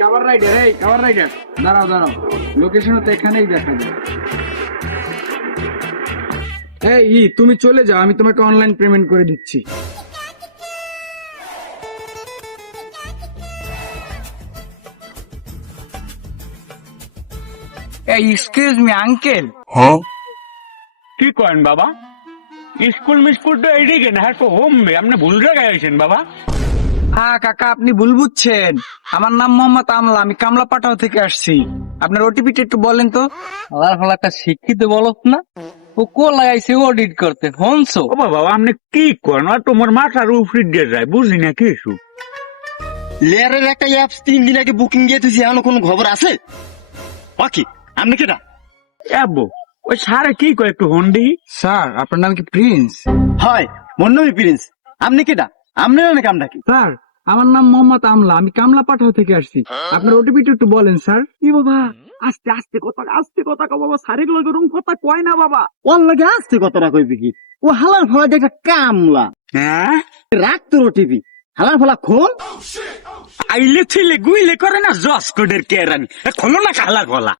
Cover rider দাঁড়াও location তো এখানেই দেখা যায়। তুমি চলে যাও, আমি তোমাকে অনলাইন পেমেন্ট করে দিচ্ছি। Excuse me uncle. কি করেন বাবা? স্কুল মিস্কুল তো এইদিকে না, হ্যাঁ তো হোম আপনি ভুল জায়গায় আছেন বাবা। হ্যাঁ কাকা, আপনি ভুল বুঝছেন। আমার নাম মোহাম্মদ আমলা, আমি কামলা পাঠাও থেকে আসছি। আপনার ওটিপিটা একটু বলেন তো। আল্লাহর ফলে একটা শিক্ষিত বলত না, ও কো লাগাইছে অডিট করতে হনছো। ও বাবা আপনি কি করেন? আর তোমার মাথার উপরে দিয়ে যায়, বুঝি না কিছু। লেয়ারের একটা অ্যাপস 3 দিন আগে বুকিং দিয়ে তুই এখনো কোনো খবর আছে? বাকি আপনি কেটা? আব্বু ওই সারে কি কয় একটু হন্ডি। স্যার আপনার নাম কি প্রিন্স? হয় মন্নবী প্রিন্স। আপনি কেটা? আপনার নাকি আমরা কি? স্যার আমার নাম মোহাম্মদ আমলা, আমি কামলা পাঠাও থেকে আসছি। আপনার ওটিপিটা একটু বলেন স্যার। কি বাবা আস্তে আস্তে কথা কও বাবা, সারের লগে রুম কথা কয় না বাবা। ওর লাগে আসতে কতটা কইবি কি? ও হালার ফলা যে একটা কামলা। হ্যাঁ রাখ তোর ওটিপি। হালার ফলা খোল। আইলে থিলে গুইলে করে না জস কোডের কেরানি, খোলো না খালা খোলা।